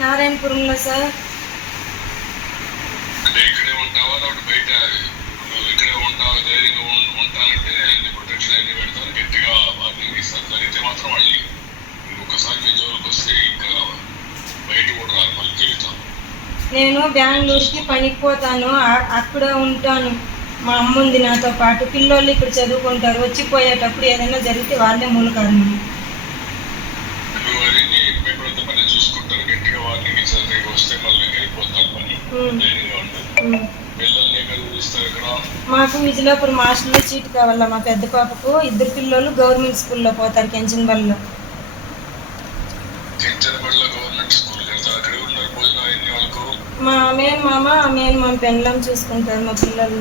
నారాయణపురంలో sir. అంటే ఇక్కడే ఉంటావా? లేకపోతే బయట నువ్వు ఇక్కడే ధైర్యంగా ఉంటానంటే అన్ని ప్రొటెక్షన్ అన్ని పెడతాను. గట్టిగా ఇస్తాను. జరిగితే మాత్రం మళ్ళీ మీ జోలికి వస్తే ఇంకా బయట కూడా జీవితం నేను బెంగళూరుకి పనికి పోతాను. అక్కడ ఉంటాను. మా అమ్మ ఉంది నాతో పాటు. పిల్లోళ్ళు ఇక్కడ చదువుకుంటారు. వచ్చిపోయేటప్పుడు ఏదైనా జరిగితే వాళ్ళే మూలకారణం. పని చూసుకుంటారు గట్టిగా వార్నింగ్ ఇచ్చారు రేపు వస్తే మళ్ళీ పని. ఉమ్. ధైర్యంగా ఉమ్. పిల్లల్ని ఎక్కడ ఇక్కడ? మాకు విజయలాపురం హాస్టల్లో సీట్ కావాలా? మా పెద్ద పాపకు ఇద్దరు పిల్లలు గవర్నమెంట్ స్కూల్లో పోతారు కెంచన్ బల్లో కించనబడిలో గవర్నమెంట్ స్కూల్ కడతారు. అక్కడే ఉన్నారు భోజనం అయింది వాళ్ళకు? మా మేన్ మామ మేన్ మా పెండ్లం చూసుకుంటారు మా పిల్లలు.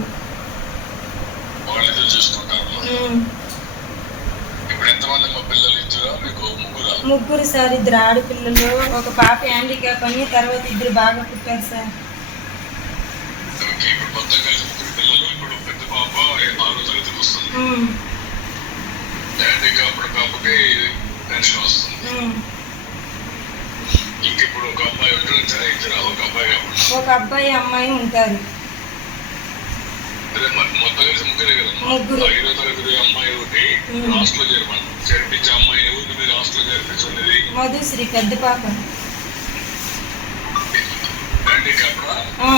చూసుకుంటారు ఉమ్. ఇప్పుడు ఎంతమంది మా పిల్లలు ఇద్దరు మీకు ముగ్గురా? సార్ ఇద్దరు ఆడపిల్లలు ఒక పాప హ్యాండిక్యాప్ అని తర్వాత ఇద్దరు బాగా పుట్టారు సార్. ఒక అబ్బాయి అమ్మాయి ఉంటారు అదే మొ- మొత్తం కలిసి ముగ్గురే. ఐదో తరగతి అమ్మాయి ఒకటి ఉమ్. హాస్టల్లో చేరమని చేర్పించే అమ్మాయి మీరు హాస్టల్లో చేర్పించున్నది మధుశ్రీ పెద్ద పాప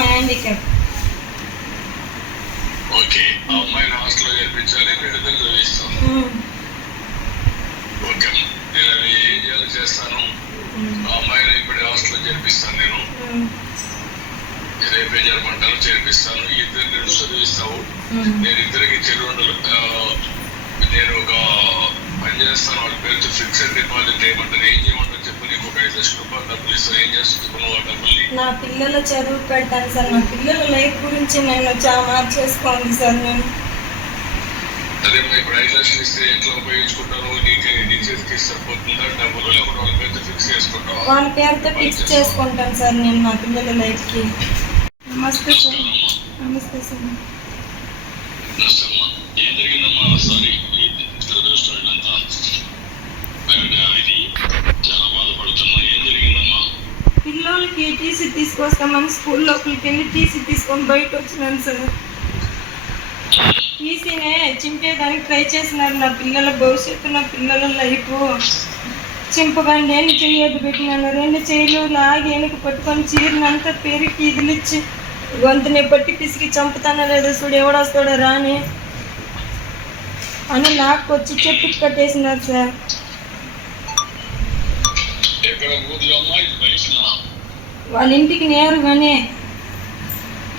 హ్యాండిక్యాప్ ఓకే. ఆ అమ్మాయిని హాస్టల్లో చేర్పించాలి వీళ్ళిద్దరు చదివిస్తాం ఉమ్. ఓకే. నేను ఏం చేయాలో చేస్తాను. ఆ అమ్మాయిని ఇప్పుడు హాస్టల్లో చేర్పిస్తాను నేను. జరమంటాను చేర్పిస్తాను ఇద్దరు నేను చదివిస్తావు. నేను ఇద్దరికి చెరువుండలు నేను ఒక పని చేస్తాను వాళ్ళ పేరుతో ఫిక్స్డ్ డిపాజిట్ చేయమంటారు ఏం చేయమంటారు చెప్పు నీకు ఒక ఐదు లక్షల రూపాయలు డబ్బులు ఇస్తాను. ఏం చేస్తుంది డబ్బుల్ని. నా పిల్లల చదువు పెడతాను సార్. నా పిల్లల లైఫ్ గురించి నన్ను చాలా మార్చేసుకోండి సార్ నేను. అదే ఇప్పుడు ఐదు లక్షలు ఇస్తే ఎట్లా ఉపయోగించుకుంటాను నీకు నీ చేతికి సరిపోతుందా డబ్బులు? లేకపోతే వాళ్ళ పేరుతో ఫిక్స్ చేసుకుంటావా? వాళ్ళ పేరుతో ఫిక్స్ చేసుకుంటాను సార్ నేను నా పిల్లల లైఫ్కి. నమస్తే సార్. నమస్తే సార్. నష్టమ్మా ఏం జరిగిందమ్మా? సారీ దురదృష్టం అంతా. ఇది చాలా బాధపడుతున్నా. ఏం జరిగిందమ్మా? పిల్లలకి టీసీ తీసుకొస్తామని స్కూల్ లోపలికి వెళ్ళి టీసీ తీసుకొని బయట వచ్చినాను సార్. టీసీనే చింపేదానికి ట్రై చేసినారు నా పిల్లల భవిష్యత్తు నా పిల్లల లైఫ్. చింపకండి అని చెయ్యదు పెట్టినాను. రెండు చెయ్యలు లాగి వెనక పట్టుకొని చీరనంతా పెరిగి ఇదిలిచ్చి గొంతుని పట్టి పిసికి చంపుతానో లేదో చూడు ఎవడొస్తాడో రాని. అని లాక్కొచ్చి చెప్పి కట్టేసినారు సార్. వాళ్ళ ఇంటికి నేరుగానే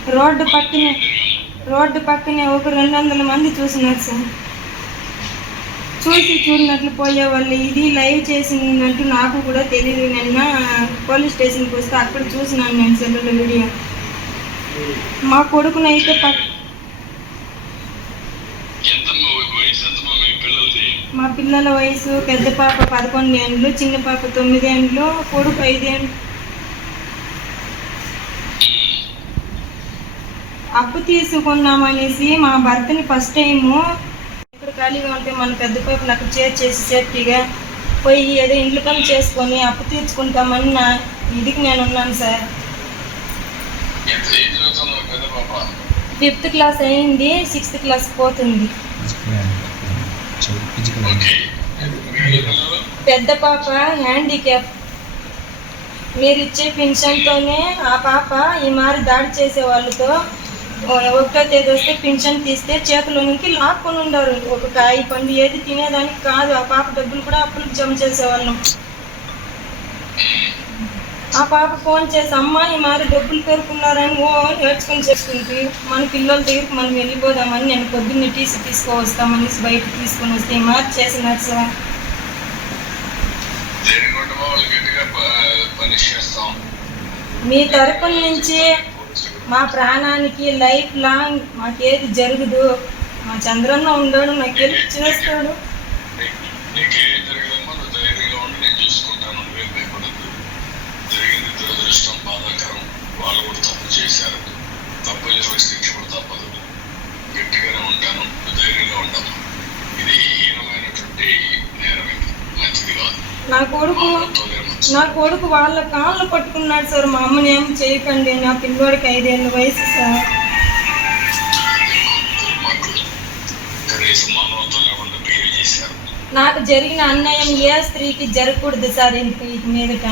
రోడ్డు పక్కనే రోడ్డు పక్కనే ఒక రెండు వందల మంది చూసినారు సార్. చూసి చూడనట్లు పోయేవాళ్ళు ఇది లైవ్ చేసినట్టు నాకు కూడా తెలియదు. నిన్న పోలీస్ స్టేషన్కి వస్తే అక్కడ చూసినాను నేను సెల్లుల వీడియో. మా కొడుకునైతే ఎంతమ్మా మీ పిల్లల వయసు పెద్ద పాప పదకొండు ఏండ్లు చిన్న పాప తొమ్మిది ఏండ్లు కొడుకు ఐదేండ్లు అప్పు తీసుకున్నామనేసి మా భర్తని ఫస్ట్ టైము ఇక్కడ ఖాళీగా ఉంటే మన పెద్ద పాపను అక్కడ చేర్చేసి సేఫ్టీగా పోయి ఏదో ఇంట్లో పని చేసుకొని అప్పు తీర్చుకుంటామని నా ఇదికి నేను ఉన్నాను సార్ ఫిఫ్త్ క్లాస్ అయింది సిక్స్త్ క్లాస్ పోతుంది. పెద్ద పాప హ్యాండిక్యాప్. మీరు ఇచ్చే పింఛన్తోనే ఆ పాప ఈ మారి దాడి చేసే వాళ్ళతో ఒకటో తేదీ వస్తే పింఛన్ తీస్తే చేతుల నుంచి లాక్కొని ఉండరు. ఒక కాయ పండు ఏది తినేదానికి కాదు ఆ పాప డబ్బులు కూడా అప్పులకు జమ చేసేవాళ్ళం. ఆ పాప ఫోన్ చేసి అమ్మ ఈ మారి డబ్బులు పేరుకున్నారని ఓ నేర్చుకుని చేసుకుంటూ మన పిల్లల దగ్గరికి మనం వెళ్ళిపోదామని నేను పొద్దున్నే టీసీ తీసుకువస్తామని బయట తీసుకొని వస్తే ఈ మారి చేసినారు సార్ చేస్తాం. మీ తరపున నుంచి మా ప్రాణానికి లైఫ్ లాంగ్ మాకేది జరగదు. మా చంద్రన్న ఉండడు నాకు చేస్తాడు నీకు- నీకేం జరిగిందమ్మా నువ్వు ధైర్యంగా ఉండి నేను చూసుకుంటాను నువ్వేం భయపడద్దు జరిగింది దురదృష్టం బాధాకరం. వాళ్ళు కూడా తప్పు చేశారు. తప్పు చేసిన శిక్ష కూడా తప్పదు. గట్టిగానే ఉంటాను. ధైర్యంగా ఉంటాను. ఇది హీనమైనటువంటి నేరం ఇది. మంచిది కాదు. నా కొడుకు నా కొడుకు వాళ్ళ కాళ్ళు పట్టుకున్నాడు సార్. మా అమ్మని ఏం చేయకండి. నా పిల్లోడికి ఐదేళ్ళ వయసు సార్. నాకు జరిగిన అన్యాయం ఏ స్త్రీకి జరగకూడదు సార్. ఇంక ఇక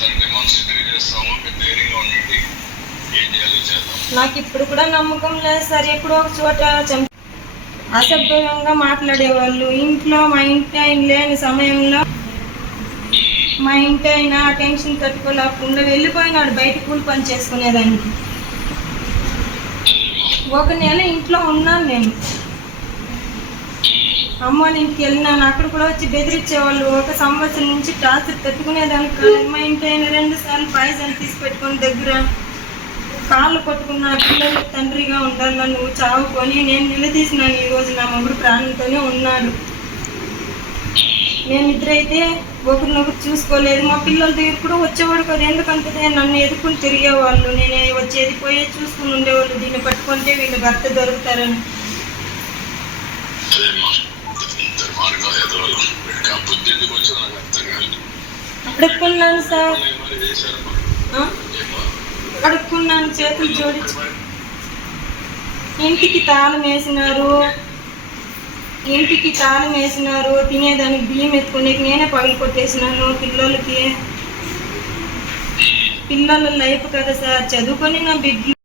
దాన్ని డెమాన్స్ట్రేట్ చేస్తాము మీరు ధైర్యంగా ఉండండి. ఏం చేయాలో చేద్దాం. నాకు ఇప్పుడు కూడా నమ్మకం లేదు సార్. ఎప్పుడో ఒక చోట అసభ్యంగా మాట్లాడేవాళ్ళు. ఇంట్లో మా ఇంటి ఆయన లేని సమయంలో మా ఇంటి ఆయన టెన్షన్ తట్టుకోలేకుండా వెళ్ళిపోయినాడు. బయట కూలి పని చేసుకునేదానికి. ఒక నెల ఇంట్లో ఉన్నాను నేను. అమ్మ ఇంటికి వెళ్ళినాను. అక్కడ కూడా వచ్చి బెదిరించేవాళ్ళు. ఒక సంవత్సరం నుంచి టార్చర్ తట్టుకునేదానికి కాలేదు. మా ఇంటి అయినా రెండు సార్లు పాయసం తీసి దగ్గర కాళ్ళు పట్టుకున్న పిల్లలు తండ్రిగా ఉండాలా నువ్వు? చావుకొని నేను నిలదీసినాను ఈ రోజు. నా మొగుడు ప్రాణంతోనే ఉన్నాడు. మేమిద్దరైతే ఒకరినొకరు చూసుకోలేదు. మా పిల్లల దగ్గర కూడా వచ్చేవాడు కదా. ఎందుకంటే నన్ను ఎదుర్కొని తిరిగేవాళ్ళు. నేను వచ్చేది పోయే చూసుకుని ఉండేవాళ్ళు. దీన్ని పట్టుకుంటే వీళ్ళు భర్త దొరుకుతారని. అడుక్కున్నాను సార్. అడుక్కున్నాను చేతులు జోడించి. ఇంటికి తాళం వేసినారు. ఇంటికి తాళం వేసినారు. తినేదానికి బియ్యం ఎత్తుకునే నేనే పగిలి కొట్టేసినాను పిల్లలకి. పిల్లల లైఫ్ కదా సార్. చదువుకొని నా బిడ్డలు